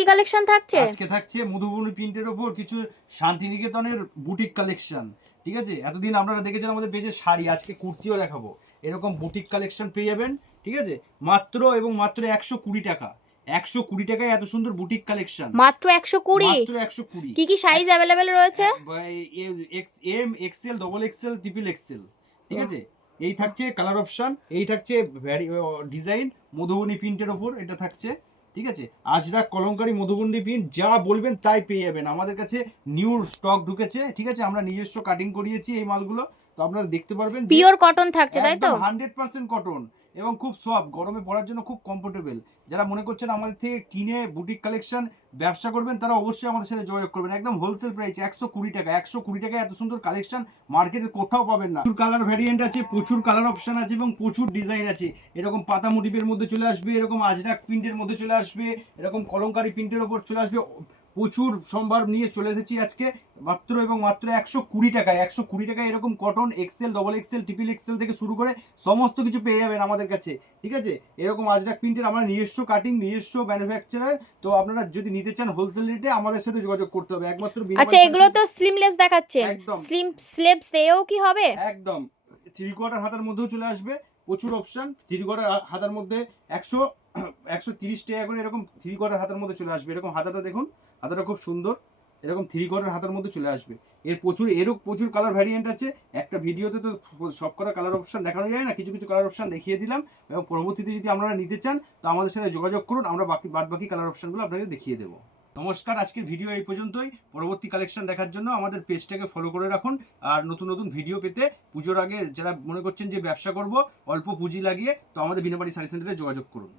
কি কালেকশন থাকছে? আজকে থাকছে মধুবনী প্রিন্টের ওপর কিছু শান্তিনিকেতনের বুটিক কালেকশন। ঠিক আছে, এতদিন আপনারা দেখেছেন আমাদের পেজে শাড়ি, আজকে কুর্তিও দেখাবো। এরকম বুটিক কালেকশন পেয়ে যাবেন। ঠিক আছে, মাত্র এবং মাত্র 120 টাকা। 120 টাকায় এত সুন্দর বুটিক কালেকশন, মাত্র 120? মাত্র 120। কি কি সাইজ অ্যাভেলেবেল রয়েছে? M, XL, double XL, triple XL. ঠিক আছে, এই থাকছে কালার অপশন, এই থাকছে ডিজাইন মধুবনী প্রিন্টের ওপর এটা থাকছে। ঠিক আছে, আজরাক কলমকারী মধুবনী প্রিন্ট, যা বলবেন তাই পেয়ে যাবেন। আমাদের কাছে নিউ স্টক ঢুকেছে। ঠিক আছে, আমরা নিজস্ব কাটিং করিয়েছি এই মালগুলো, তো আপনারা দেখতে পারবেন। পিওর কটন থাকছে তাই তো? 100% কটন এবং খুব সফট, গরমে পরার জন্য খুব কমফোর্টেবল। যারা মনে করছেন আমাদের থেকে কিনে বুটিক কালেকশন ব্যবসা করবেন, তারা অবশ্যই আমাদের সাথে যোগাযোগ করবেন। একদম হোলসেল প্রাইস 120 টাকা। 120 টাকায় এত সুন্দর কালেকশন মার্কেটে কোথাও পাবেন না। প্রচুর কালার ভ্যারিয়েন্ট আছে, প্রচুর কালার অপশন আছে এবং প্রচুর ডিজাইন আছে। এরকম পাতা মোটিভের মধ্যে চলে আসবে, এরকম আজরাক প্রিন্টের মধ্যে চলে আসবে, এরকম কলমকারী প্রিন্টের ওপর চলে আসবে। প্রচুর সম্ভার নিয়ে চলে এসেছি আজকে মাত্র এবং মাত্র 120 টাকায়। 120 টাকায় এরকম cotton XL, double XL, triple XL থেকে শুরু করে সমস্ত কিছু পেয়ে যাবেন আমাদের কাছে। ঠিক আছে, এরকম আজরাক প্রিন্টের আমরা নিজস্ব কাটিং, নিজস্ব ম্যানুফ্যাকচারার। তো আপনারা যদি নিতে চান হোলসেল রেটে আমাদের সাথে যোগাযোগ করতে হবে একমাত্র। আচ্ছা, এগুলো তো স্লিমলেস দেখাচ্ছেন, একদম স্লিম স্লিপস এও কি হবে? একদম 3/4 হাতার মধ্যেও চলে আসবে। প্রচুর অপশন। 3/4 হাতার মধ্যে 130 টাকা করে এরকম 3/4 হাতার মধ্যে চলে আসবে। এরকম হাতাটা দেখুন, হাতাটা খুব সুন্দর, এরকম 3/4 হাতার মধ্যে চলে আসবে। এরও প্রচুর কালার ভ্যারিয়েন্ট আছে। একটা ভিডিওতে তো সব কটা কালার অপশন দেখানো যায় না, কিছু কিছু কালার অপশন দেখিয়ে দিলাম। এবং পরবর্তীতে যদি আপনারা নিতে চান তো আমাদের সাথে যোগাযোগ করুন, আমরা বাকি কালার অপশনগুলো আপনাদের দেখিয়ে দেবো। নমস্কার, আজকের ভিডিও এই পর্যন্তই। পরবর্তী কালেকশন দেখার জন্য আমাদের পেজটাকে ফলো করে রাখুন। আর নতুন নতুন ভিডিও পেতে পুজোর আগে যারা মনে করছেন যে ব্যবসা করব অল্প পুঁজি লাগিয়ে, তো আমাদের বিনাবাড়ি শাড়ি সেন্টারে যোগাযোগ করুন।